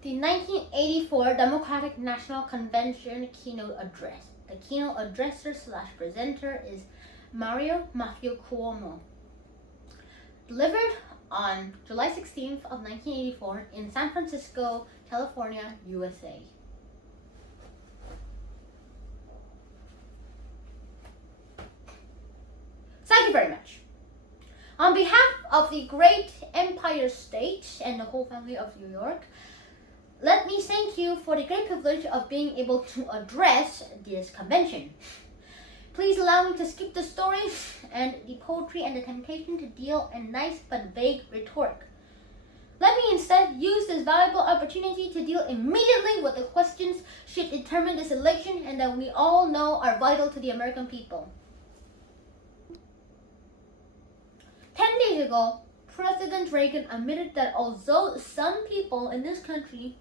The 1984 Democratic National Convention keynote address. The keynote addresser / presenter is Mario Cuomo. Delivered on July 16th of 1984 in San Francisco, California, USA. Thank you very much. On behalf of the great Empire State and the whole family of New York, let me thank you for the great privilege of being able to address this convention. Please allow me to skip the stories and the poetry and the temptation to deal in nice but vague rhetoric. Let me instead use this valuable opportunity to deal immediately with the questions should determine this election and that we all know are vital to the American people. 10 days ago, President Reagan admitted that although some people in this country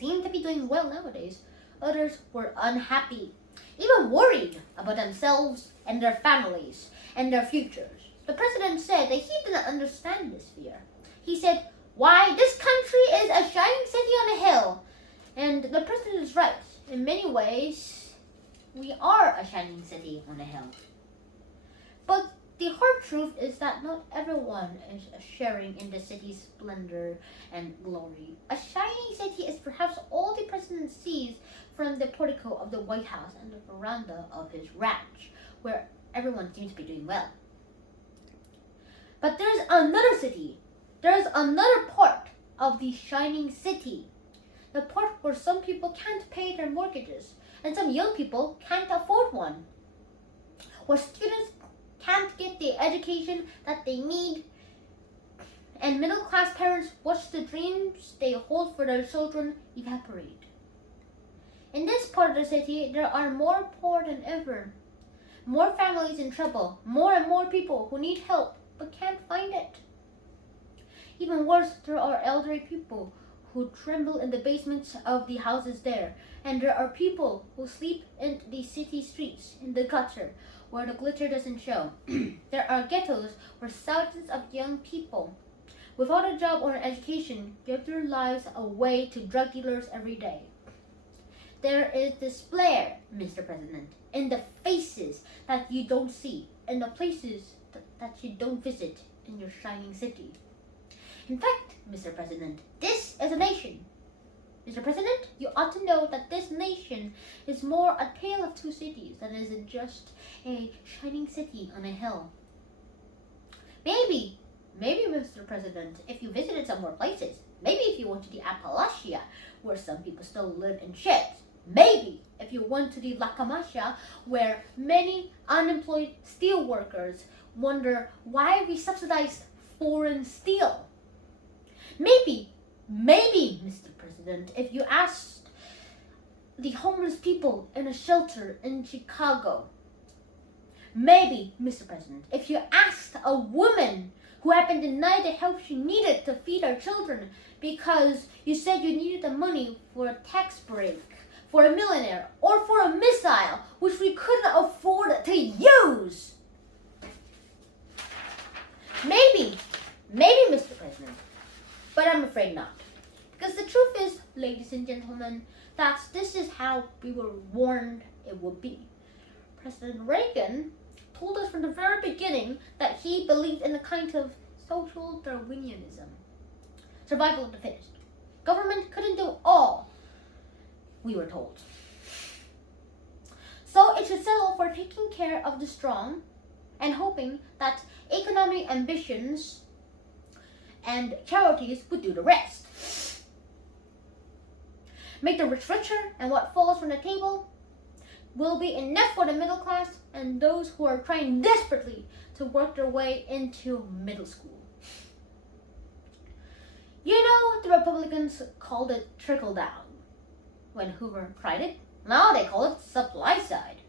seem to be doing well nowadays, others were unhappy, even worried about themselves and their families and their futures. The president said that he didn't understand this fear. He said, "Why, this country is a shining city on a hill." And the president is right. In many ways, we are a shining city on a hill. But the hard truth is that not everyone is sharing in the city's splendor and glory. A shining city is perhaps all the president sees from the portico of the White House and the veranda of his ranch, where everyone seems to be doing well. But there's another city. There's another part of the shining city. The part where some people can't pay their mortgages and some young people can't afford one. Where students can't get the education that they need, and middle-class parents watch the dreams they hold for their children evaporate. In this part of the city, there are more poor than ever, more families in trouble, more and more people who need help but can't find it. Even worse, there are elderly people who tremble in the basements of the houses there, and there are people who sleep in the city streets, in the gutter, where the glitter doesn't show. There are ghettos where thousands of young people without a job or an education give their lives away to drug dealers every day. There is despair, Mr. President, in the faces that you don't see, in the places that you don't visit in your shining city. In fact, Mr. President, this is a nation. Mr. President, you ought to know that this nation is more a tale of two cities than is it just a shining city on a hill. Maybe, Mr. President, if you visited some more places, maybe if you went to the Appalachia, where some people still live in sheds, maybe if you went to the La Camasha, where many unemployed steel workers wonder why we subsidize foreign steel. Maybe, Mr. President, if you asked the homeless people in a shelter in Chicago, maybe, Mr. President, if you asked a woman who had been denied the help she needed to feed her children because you said you needed the money for a tax break, for a millionaire, or for a missile, which we couldn't afford to use. Maybe, Mr. President, but I'm afraid not. Because the truth is, ladies and gentlemen, that this is how we were warned it would be. President Reagan told us from the very beginning that he believed in a kind of social Darwinianism. Survival of the fittest. Government couldn't do all, we were told. So it should settle for taking care of the strong and hoping that economic ambitions and charities would do the rest. Make the rich richer, and what falls from the table will be enough for the middle class and those who are trying desperately to work their way into middle school. You know, the Republicans called it trickle down when Hoover tried it. Now they call it supply side.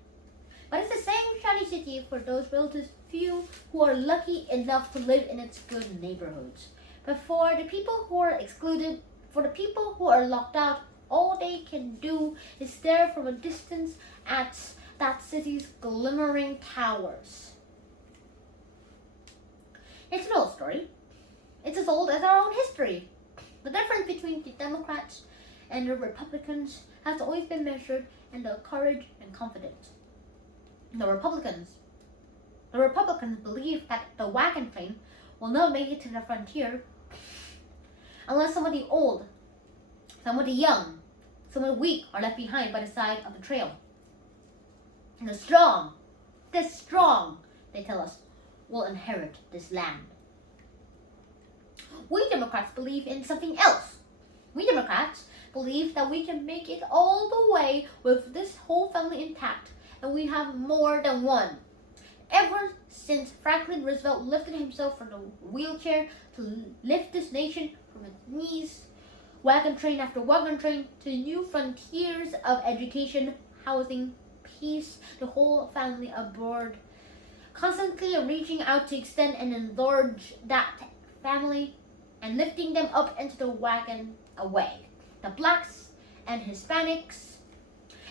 But it's the same shiny city for those relative few who are lucky enough to live in its good neighborhoods. But for the people who are excluded, for the people who are locked out, all they can do is stare from a distance at that city's glimmering towers. It's an old story. It's as old as our own history. The difference between the Democrats and the Republicans has always been measured in the courage and confidence. The Republicans believe that the wagon train will not make it to the frontier unless somebody old, somebody young, someone weak are left behind by the side of the trail. And the strong, they tell us, will inherit this land. We Democrats believe in something else. We Democrats believe that we can make it all the way with this whole family intact, and we have more than one. Ever since Franklin Roosevelt lifted himself from the wheelchair to lift this nation from its knees, wagon train after wagon train, to new frontiers of education, housing, peace, the whole family aboard, constantly reaching out to extend and enlarge that family and lifting them up into the wagon away. The blacks and Hispanics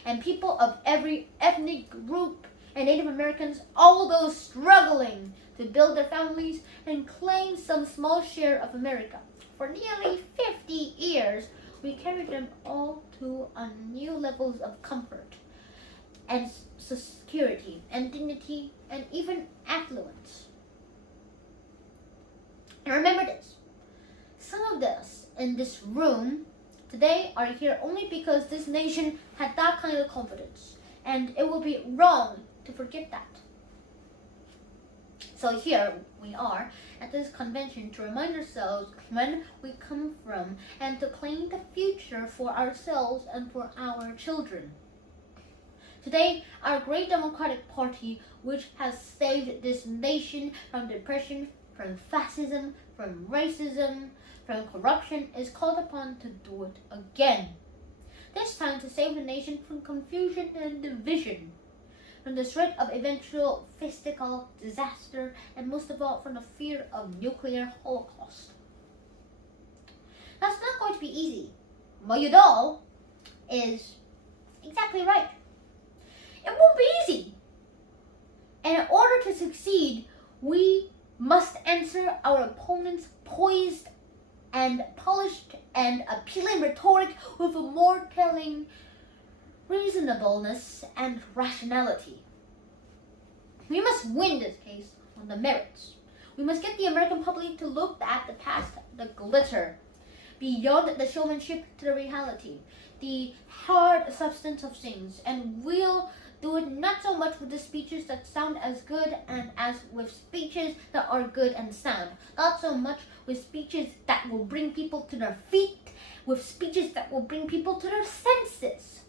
and people of every ethnic group and Native Americans, all those struggling to build their families and claim some small share of America. For nearly 50 years, we carried them all to new levels of comfort and security and dignity and even affluence. And remember this, some of us in this room today are here only because this nation had that kind of confidence, and it would be wrong to forget that. So here we are at this convention to remind ourselves when we come from and to claim the future for ourselves and for our children. Today, our great Democratic Party, which has saved this nation from depression, from fascism, from racism, from corruption, is called upon to do it again. This time to save the nation from confusion and division, from the threat of eventual physical disaster, and most of all from the fear of nuclear holocaust. That's not going to be easy. Mayudal is exactly right. It won't be easy. And in order to succeed, we must answer our opponent's poised and polished and appealing rhetoric with a more telling reasonableness and rationality. We must win this case on the merits. We must get the American public to look at the past, the glitter, beyond the showmanship to the reality, the hard substance of things, and we'll do it not so much with the speeches that sound as good and as with speeches that are good and sound, not so much with speeches that will bring people to their feet, with speeches that will bring people to their senses.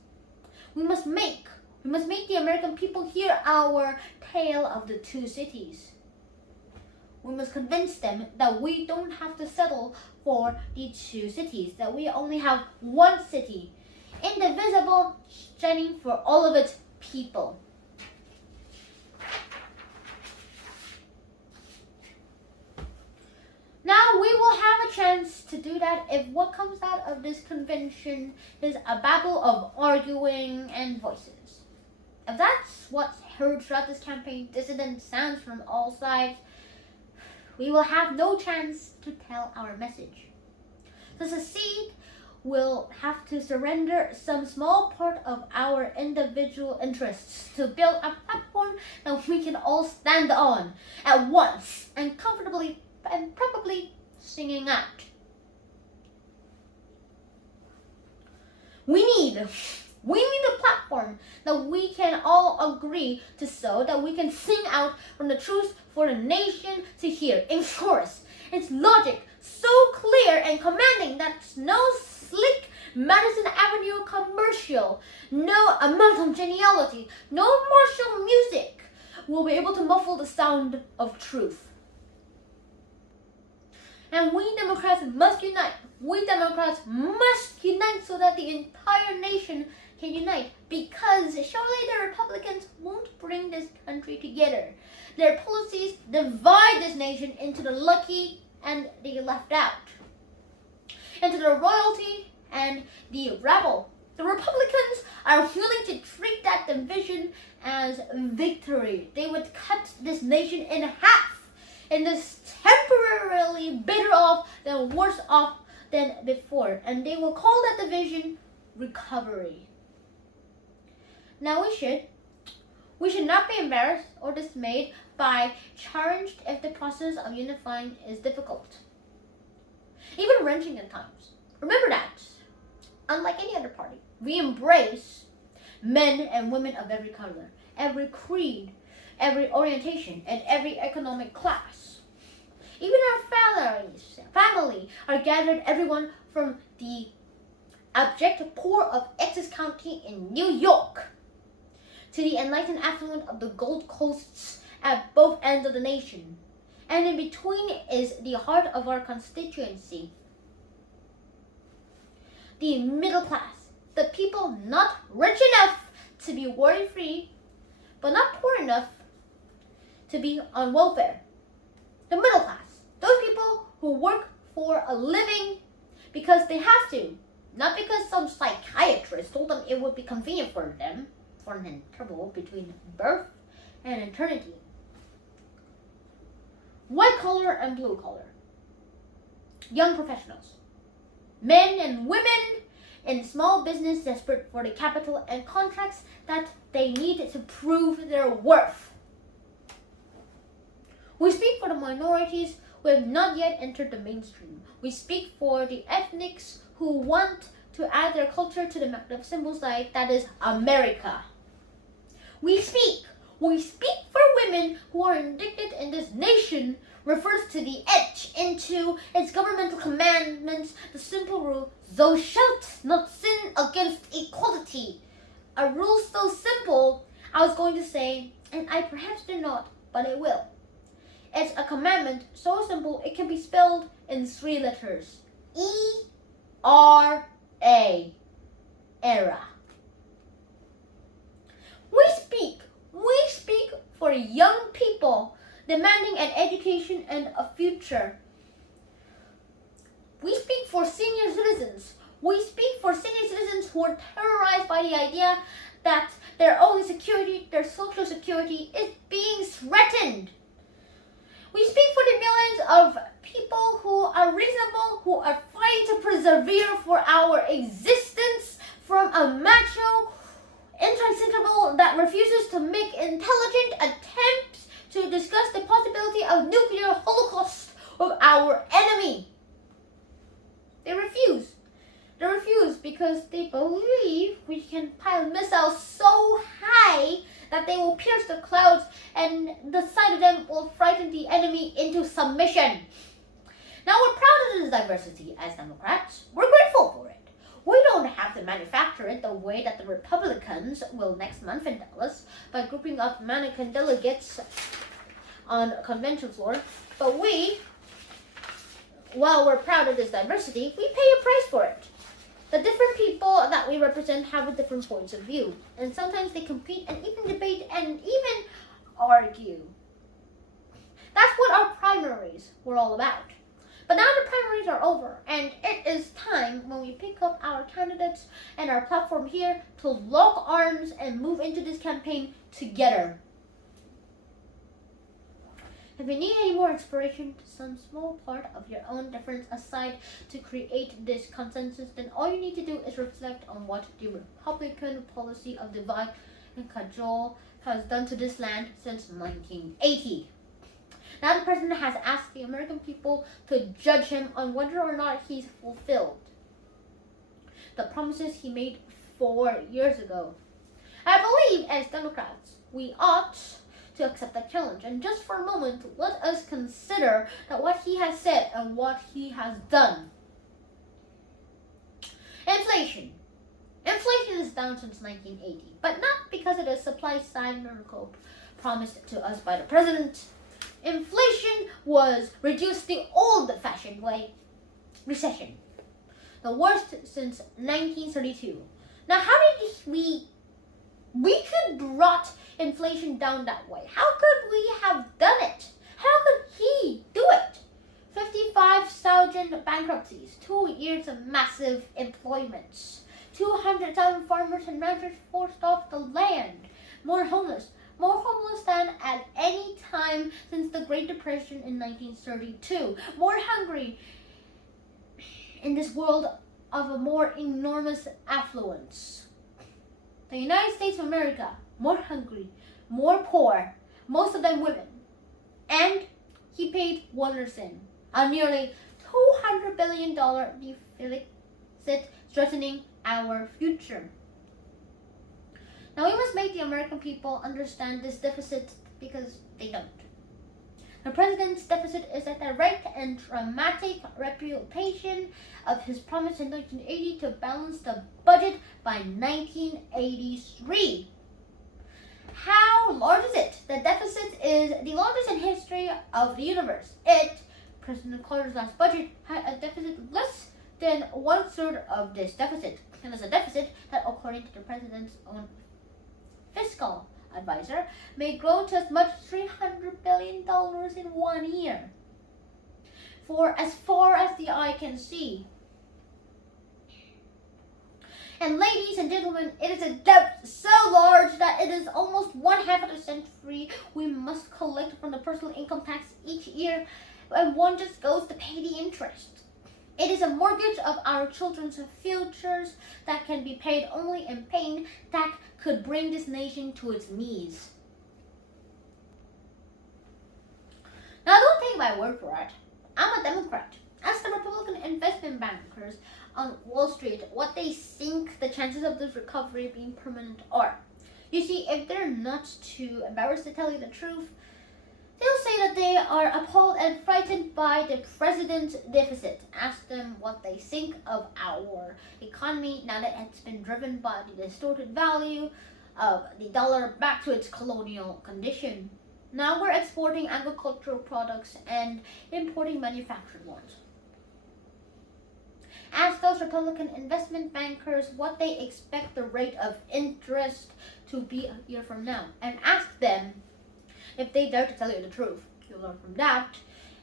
We must make the American people hear our tale of the two cities. We must convince them that we don't have to settle for the two cities, that we only have one city, indivisible, shining for all of its people. Now we will have a chance to do that if what comes out of this convention is a babble of arguing and voices. If that's what's heard throughout this campaign, dissident sounds from all sides, we will have no chance to tell our message. To succeed, we'll have to surrender some small part of our individual interests to build a platform that we can all stand on at once and comfortably and probably singing out. We need a platform that we can all agree to, so that we can sing out from the truth for the nation to hear in chorus. Its logic so clear and commanding that no slick Madison Avenue commercial, no amount of geniality, no martial music will be able to muffle the sound of truth. And we Democrats must unite. We Democrats must unite so that the entire nation can unite, because surely the Republicans won't bring this country together. Their policies divide this nation into the lucky and the left out, into the royalty and the rabble. The Republicans are willing to treat that division as victory. They would cut this nation in half, and this temporarily better off than worse off than before, and they will call that division recovery. Now we should not be embarrassed or dismayed by challenged if the process of unifying is difficult, even wrenching at times. Remember that, unlike any other party, we embrace men and women of every color, every creed, every orientation, and every economic class. Even our family are gathered, everyone from the abject poor of Essex County in New York to the enlightened affluent of the Gold Coasts at both ends of the nation. And in between is the heart of our constituency, the middle class, the people not rich enough to be worry-free, but not poor enough to be on welfare. The middle class, those people who work for a living because they have to, not because some psychiatrist told them it would be convenient for them, for an interval between birth and eternity. White collar and blue collar, young professionals, men and women in small business desperate for the capital and contracts that they need to prove their worth. We speak for the minorities who have not yet entered the mainstream. We speak for the ethnics who want to add their culture to the magnet of symbols that is America. We speak for women who are indignant in this nation refers to the etch into its governmental commandments the simple rule, thou shalt not sin against equality. A rule so simple, I was going to say, and I perhaps did not, but I will. It's a commandment so simple it can be spelled in 3 letters. E-R-A. Era. We speak for young people demanding an education and a future. We speak for senior citizens. We speak for senior citizens who are terrorized by the idea that their only security, their social security, is being threatened. We speak for the millions of people who are reasonable, who are fighting to persevere for our existence from a macho intransitable that refuses to make intelligent attempts to discuss the possibility of nuclear holocaust of our enemy. They refuse. They refuse because they believe we can pilot missiles so high that they will pierce the clouds and the sight of them will frighten the enemy into submission. Now, we're proud of this diversity as Democrats. We're grateful for it. We don't have to manufacture it the way that the Republicans will next month in Dallas by grouping up mannequin delegates on a convention floor. But while we're proud of this diversity, we pay a price for it. The different people that we represent have different points of view, and sometimes they compete and even debate and even argue. That's what our primaries were all about. But now the primaries are over, and it is time when we pick up our candidates and our platform here to lock arms and move into this campaign together. If you need any more inspiration to some small part of your own difference aside to create this consensus, then all you need to do is reflect on what the Republican policy of divide and cajole has done to this land since 1980. Now the president has asked the American people to judge him on whether or not he's fulfilled the promises he made 4 years ago. I believe as Democrats, we ought to accept that challenge. And just for a moment, let us consider that what he has said and what he has done. Inflation. Inflation is down since 1980, but not because of the supply-side miracle promised to us by the president. Inflation was reduced the old-fashioned way. Recession. The worst since 1932. Now, how did we could brought inflation down that way? How could we have done it? How could he do it? 55,000 bankruptcies, 2 years of massive employments, 200,000 farmers and ranchers forced off the land, more homeless than at any time since the Great Depression in 1932, more hungry in this world of a more enormous affluence. The United States of America, more hungry, more poor, most of them women. And he paid Wonderson a nearly $200 billion deficit, threatening our future. Now we must make the American people understand this deficit because they don't. The president's deficit is a direct and dramatic reputation of his promise in 1980 to balance the budget by 1983. How large is it? The deficit is the largest in history of the universe. President Carter's last budget had a deficit less than 1/3 of this deficit. And it's a deficit that, according to the president's own fiscal advisor, may grow to as much as $300 billion in 1 year. For as far as the eye can see. And ladies and gentlemen, it is a debt so large that it is almost 1/2 of a century we must collect from the personal income tax each year, and one just goes to pay the interest. It is a mortgage of our children's futures that can be paid only in pain that could bring this nation to its knees. Now, don't take my word for it. I'm a Democrat. Ask the Republican investment bankers on Wall Street what they think the chances of this recovery being permanent are. You see, if they're not too embarrassed to tell you the truth, they'll say that they are appalled and frightened by the president's deficit. Ask them what they think of our economy now that it's been driven by the distorted value of the dollar back to its colonial condition. Now we're exporting agricultural products and importing manufactured ones. Ask those Republican investment bankers what they expect the rate of interest to be a year from now. And ask them if they dare to tell you the truth. You'll learn from that.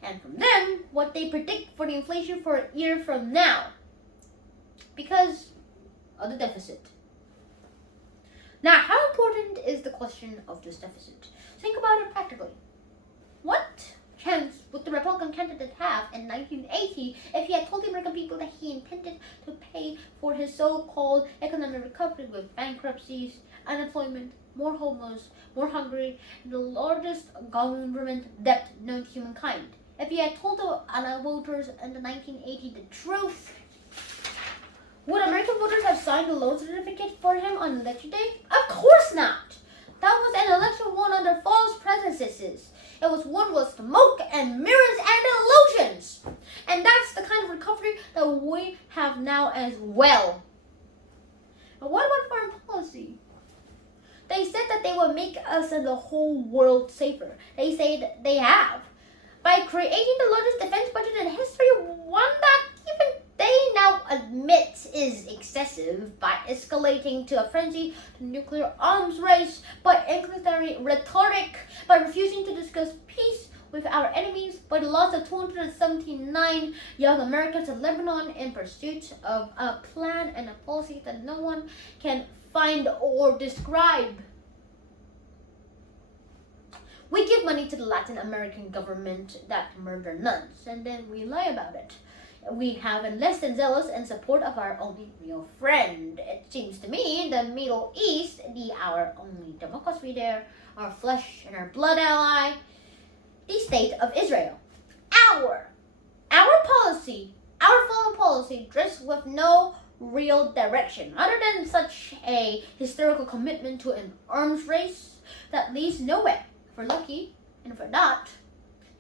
And from them, what they predict for the inflation for a year from now. Because of the deficit. Now, how important is the question of this deficit? Think about it practically. What chance would the Republican candidate have in 1980 if he had told the American people that he intended to pay for his so-called economic recovery with bankruptcies, unemployment, more homeless, more hungry, and the largest government debt known to humankind? If he had told the voters in the 1980 the truth, would American voters have signed a loan certificate for him on election day? Of course not. That was an election won under false pretenses. It was won with smoke and mirrors and illusions. And that's the kind of recovery that we have now as well. But what about foreign policy? They said that they would make us and the whole world safer. They say they have. By creating the largest defense budget in history, one that even they now admit is excessive, by escalating to a frenzy to nuclear arms race, by inclusionary rhetoric, by refusing to discuss peace with our enemies, by the loss of 279 young Americans in Lebanon in pursuit of a plan and a policy that no one can find or describe. We give money to the Latin American government that murder nuns, and then we lie about it. We have been less than zealous in support of our only real friend. It seems to me in the Middle East, our only democracy there, our flesh and our blood ally, the state of Israel. Our policy, our foreign policy drifts with no real direction, other than such a hysterical commitment to an arms race that leads nowhere. If we're lucky, and if we're not,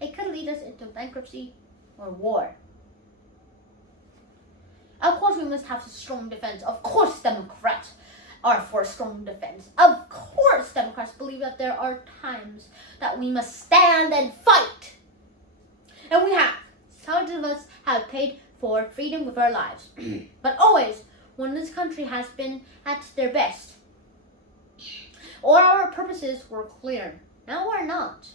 it could lead us into bankruptcy or war. Of course we must have a strong defense. Of course Democrats are for strong defense. Of course Democrats believe that there are times that we must stand and fight. And we have. Some of us have paid for freedom with our lives. But always when this country has been at their best. All our purposes were clear. Now we're not.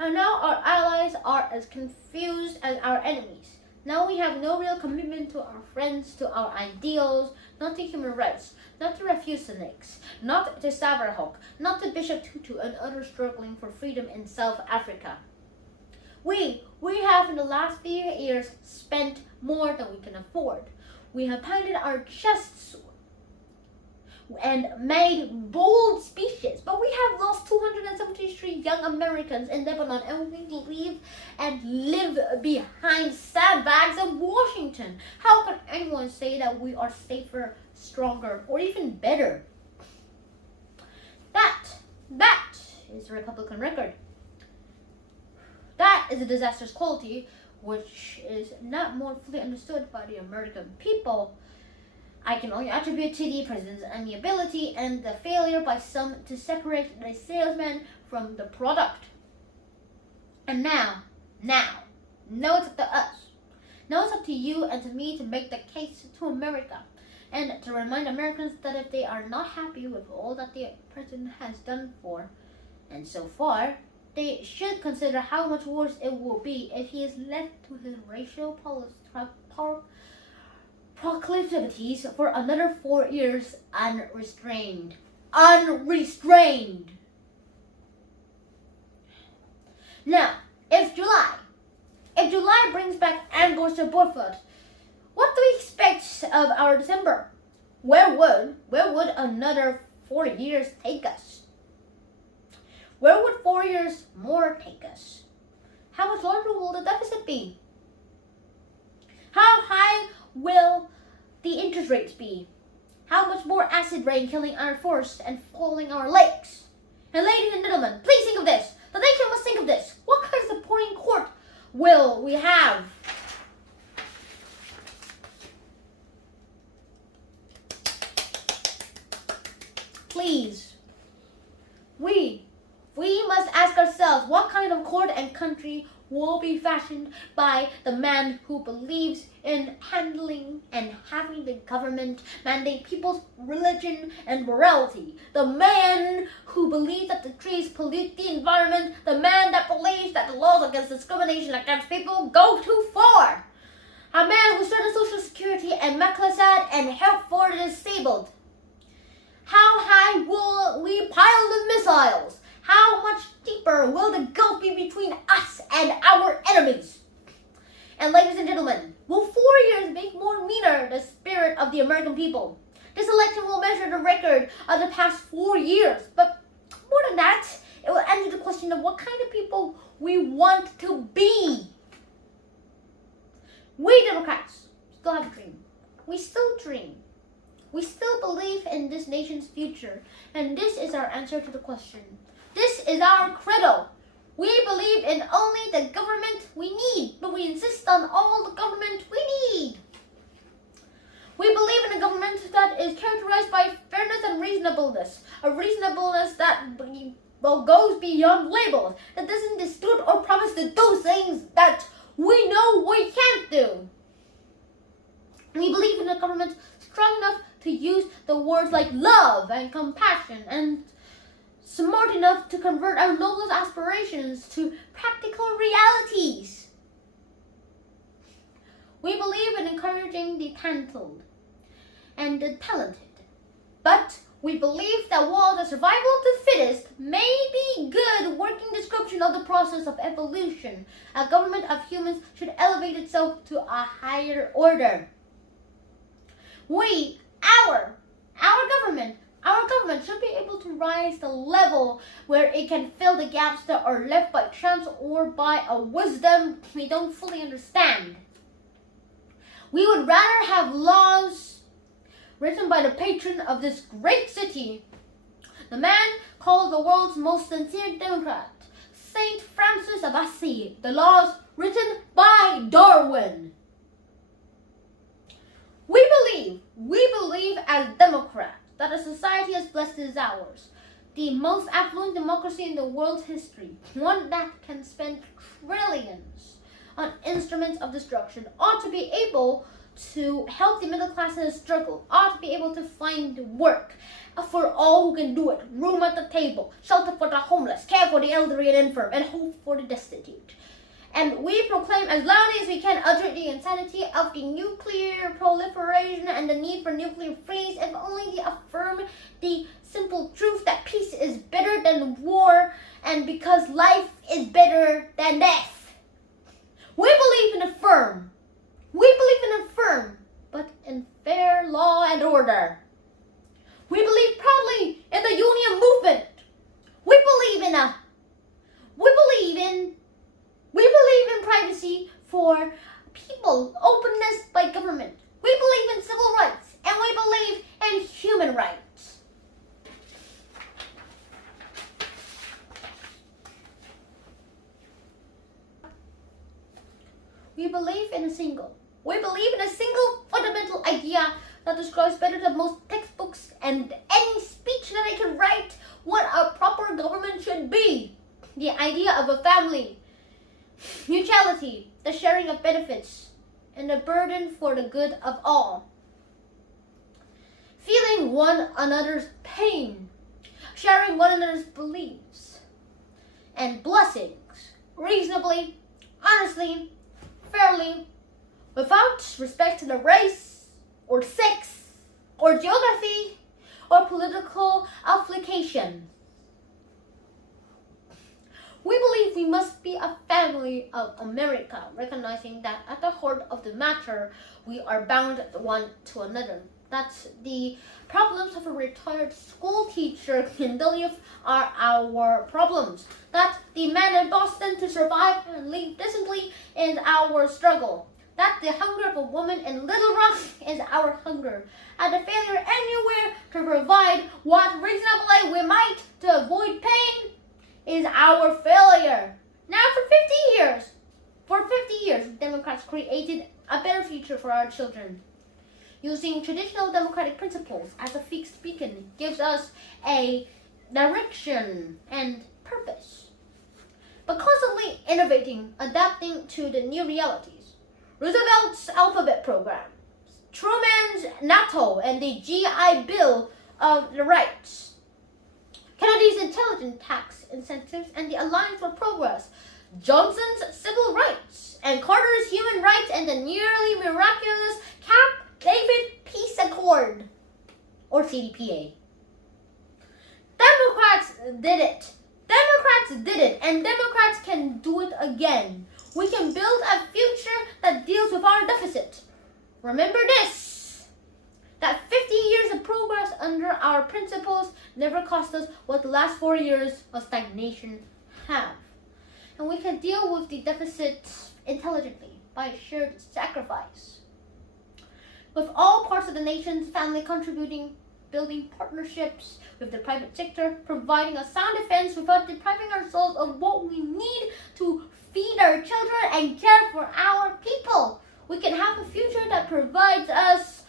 And now our allies are as confused as our enemies. Now we have no real commitment to our friends, to our ideals, not to human rights, not to refugees, not to Savarhawk, not to Bishop Tutu and others struggling for freedom in South Africa. We have in the last few years spent more than we can afford. We have pounded our chests and made bold speeches, but we have lost 273 young Americans in Lebanon, and we leave and live behind sandbags in Washington. How can anyone say that we are safer, stronger, or even better? That is a Republican record. That is a disastrous quality which is not more fully understood by the American people. I can only attribute to the president's amiability and the failure by some to separate the salesman from the product. And now, it's up to us. Now it's up to you and to me to make the case to America and to remind Americans that if they are not happy with all that the president has done for and so far, they should consider how much worse it will be if he is left to his racial proclivities for another 4 years unrestrained. Now, if July brings back Angor's Boyford, what do we expect of our December? Where would another 4 years take us? Where would 4 years more take us? How much larger will the deficit be? How high will the interest rates be? How much more acid rain killing our forests and falling our lakes? And ladies and gentlemen, please think of this. The nation must think of this. What kind of Supreme Court will we have? Please, we must ask ourselves what kind of court and country will be fashioned by the man who believes in handling and having the government mandate people's religion and morality. The man who believes that the trees pollute the environment. The man that believes that the laws against discrimination against people go too far. A man who started Social Security and Maclasad and help for the disabled. How high will we pile the missiles? How much deeper will the gulf be between us and our enemies? And ladies and gentlemen, will 4 years make more meaner the spirit of the American people? This election will measure the record of the past 4 years, but more than that, it will answer the question of what kind of people we want to be. We Democrats still have a dream. We still dream. We still believe in this nation's future, and this is our answer to the question. This is our credo. We believe in only the government we need, but we insist on all the government we need. We believe in a government that is characterized by fairness and reasonableness, a reasonableness that goes beyond labels, that doesn't distort or promise to do things that we know we can't do. We believe in a government strong enough to use the words like love and compassion, and smart enough to convert our noblest aspirations to practical realities. We believe in encouraging the talented and the talented, but we believe that while the survival of the fittest may be good working description of the process of evolution, a government of humans should elevate itself to a higher order. Our government should be able to rise the level where it can fill the gaps that are left by chance or by a wisdom we don't fully understand. We would rather have laws written by the patron of this great city, the man called the world's most sincere Democrat, Saint Francis of Assisi, the laws written by Darwin. We believe as Democrats that a society as blessed as ours, the most affluent democracy in the world's history, one that can spend trillions on instruments of destruction, ought to be able to help the middle classes struggle, ought to be able to find work for all who can do it, room at the table, shelter for the homeless, care for the elderly and infirm, and hope for the destitute. And we proclaim as loudly as we can utter the insanity of the nuclear proliferation and the need for nuclear freeze, if only to affirm the simple truth that peace is better than war, and because life is better than death. We believe in a firm. We believe in a firm, but in fair law and order. We believe proudly in the union movement. We believe in privacy for people, openness by government. We believe in civil rights, and we believe in human rights. We believe in a single fundamental idea that describes better than most textbooks and any speech that I can write what a proper government should be. The idea of a family, mutuality, the sharing of benefits, and a burden for the good of all. Feeling one another's pain, sharing one another's beliefs, and blessings reasonably, honestly, fairly, without respect to the race, or sex, or geography, or political affiliation. We believe we must be a family of America, recognizing that at the heart of the matter, we are bound one to another. That the problems of a retired school teacher in Duluth are our problems. That the man in Boston to survive and live decently is our struggle. That the hunger of a woman in Little Rock is our hunger. And the failure anywhere to provide what reasonably we might to avoid pain is our failure. Now for 50 years, Democrats created a better future for our children. Using traditional democratic principles as a fixed beacon gives us a direction and purpose. But constantly innovating, adapting to the new realities. Roosevelt's alphabet program, Truman's NATO, and the GI Bill of the rights. Kennedy's intelligence tax incentives and the Alliance for Progress, Johnson's civil rights, and Carter's human rights, and the nearly miraculous Camp David Peace Accord, or CDPA. Democrats did it, and Democrats can do it again. We can build a future that deals with our deficit. Remember this, that 50 years of progress under our principles never cost us what the last 4 years of stagnation have. And we can deal with the deficit intelligently by shared sacrifice. With all parts of the nation's family contributing, building partnerships with the private sector, providing a sound defense without depriving ourselves of what we need to feed our children and care for our people. We can have a future that provides us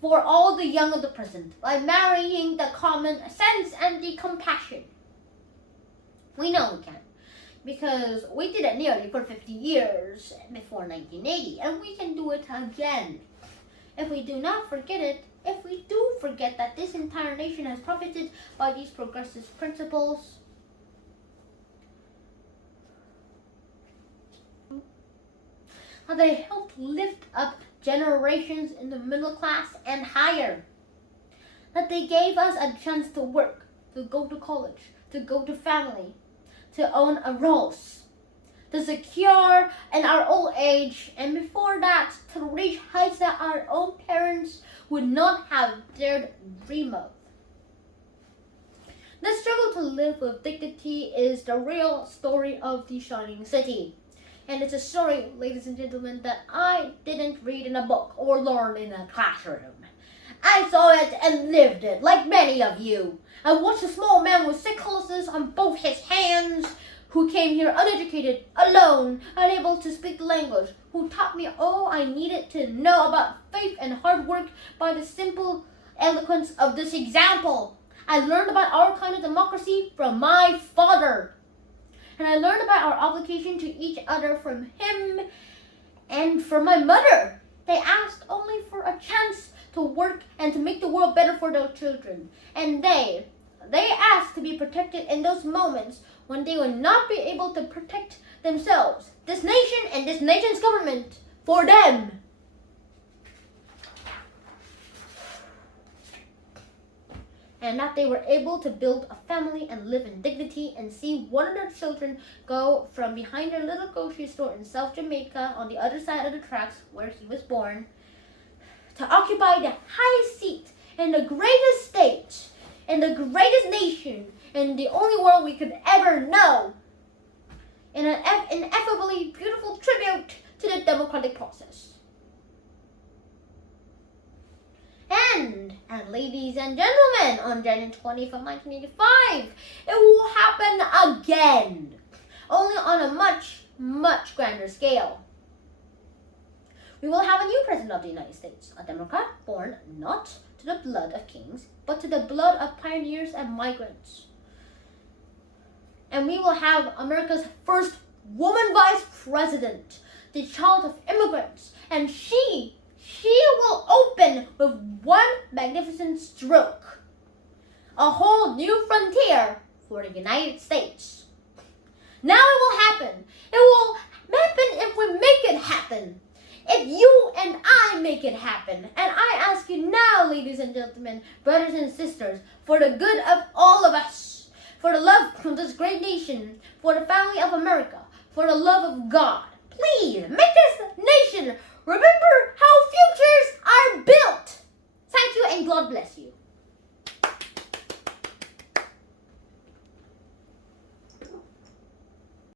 for all the young of the present by marrying the common sense and the compassion. We know we can, because we did it nearly for 50 years before 1980, and we can do it again. If we do not forget it, if we do forget that this entire nation has profited by these progressive principles, how they helped lift up generations in the middle class and higher, that they gave us a chance to work, to go to college, to go to family, to own a Rolls, to secure in our old age, and before that, to reach heights that our own parents would not have dared dream of. The struggle to live with dignity is the real story of the shining city. And it's a story, ladies and gentlemen, that I didn't read in a book or learn in a classroom. I saw it and lived it, like many of you. I watched a small man with sick horses on both his hands, who came here uneducated, alone, unable to speak the language, who taught me all I needed to know about faith and hard work by the simple eloquence of this example. I learned about our kind of democracy from my father. And I learned about our obligation to each other from him and from my mother. They asked only for a chance to work and to make the world better for their children. And they asked to be protected in those moments when they would not be able to protect themselves, this nation and this nation's government, for them. and that they were able to build a family and live in dignity and see one of their children go from behind their little grocery store in South Jamaica on the other side of the tracks where he was born to occupy the highest seat in the greatest state, in the greatest nation, in the only world we could ever know, in an ineffably beautiful tribute to the democratic process. And ladies and gentlemen, on January 20th of 1985, it will happen again, only on a much, much grander scale. We will have a new president of the United States, a Democrat born not to the blood of kings, but to the blood of pioneers and migrants. And we will have America's first woman vice president, the child of immigrants, and she will open with one magnificent stroke a whole new frontier for the United States. Now it will happen. It will happen if we make it happen. If you and I make it happen. And I ask you now, ladies and gentlemen, brothers and sisters, for the good of all of us, for the love of this great nation, for the family of America, for the love of God, please make